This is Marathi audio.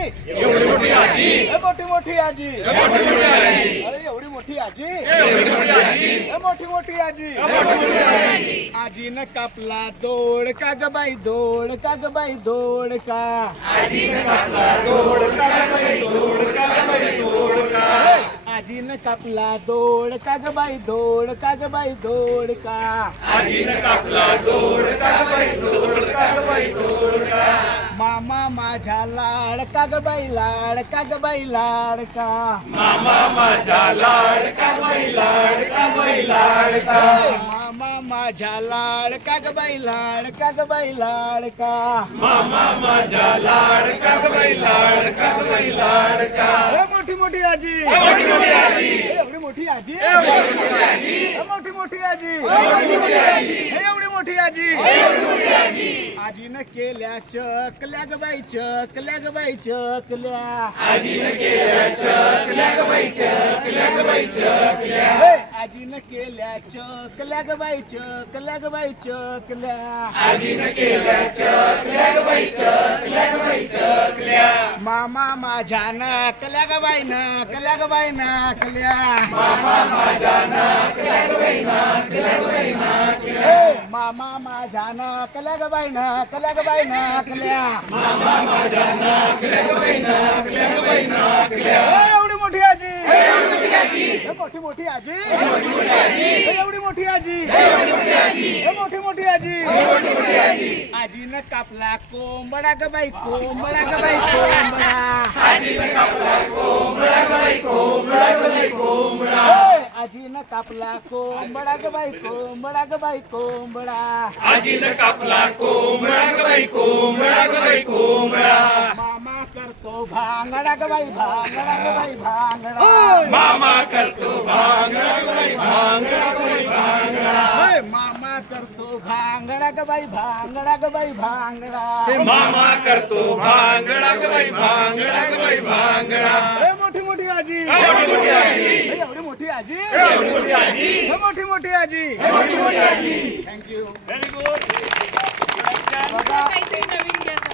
एवढी मोठी आजी. मोठी मोठी आजी. मोठी मोठी आजी. अरे एवढी मोठी आजी. मोठी आजी. मोठी आजीनं कापला दोड का ग बाई दोड का ग बाई दोड का? का का का? आजीनं कापला दोड का ग बाई दोड का ग बाई दोड का? आजीनं कापला दोड का ग बाई दोड का ग बाई दोड का मामा माझ्या लाड का ग बाई लाड का ग बाई लाड का मामा माझा लाडका बाई लाडका बाई लाडका. मामा माझ्या लाड का ग बाई लाड का ग बाई लाड का मामा माझा लाडका ग बाई लाडका ग बाई लाडका मोठी आजी. मोठी मोठी आजी. ए, एवढी मोठी आजी. मोठी मोठी आजी. एवढी मोठी आजी. आजीनं केल्या चकल्या ग बाई चकल्या ग बाई चकल्या. आजीनं केल्या चकल्या ग बाई चकल्या ग बाई चकल्या. आजीनं केल्या चकल्या ग बाई चकल्या ग बाई चकल्या. आजीनं केल्या चकल्या ग बाई चकल्या ग बाई चकल्या मामा माझ्या नाकल्या ग बाई नाकल्या ग बाई नाकल्या. मामा माझा नाकल्या ग बाई नाकल्या ग बाई नाकल्या. हे, मामा माझ्या नाकल्या ग बाई नाकल्या ग बाई नाकल्या. मामा माझा नाकल्या ग बाई नाकल्या ग बाई नाकल्या. ए, एवढी मोठी आजी. एवढी मोठी आजी. मोठी मोठी आजी. मोठी मोठी आजी. एवढी मोठी आजी. मोठी आजी मोठी मोठी आजी. मोठी मोठी आजी आजीनं कापला कोंबडा ग बाई कोंबडा ग बाई कोंबडा. आजीनं कापला कोंबडा ग बाई कोंबडा ग बाई कोंबडा. आजीनं कापला कोंबडा ग बाई कोंबडा ग बाई कोंबडा आजीनं कापला कोंबडा ग बाई कोंबडा ग बाई कोंबडा मामा करतो भांगडा ग बाई भांगडा ग बाई भांगडा. मामा करतो भांगडा ग बाई भांगडा ग बाई भांगडा. मामा करतो भांगडा ग बाई भांगडा ग बाई भांगडा. हे मोठी मोठी आजी. मोठी मोठी आजी. हे एवढी मोठी आजी. एवढी मोठी आजी. हे मोठी मोठी आजी. मोठी मोठी आजी. Thank you very good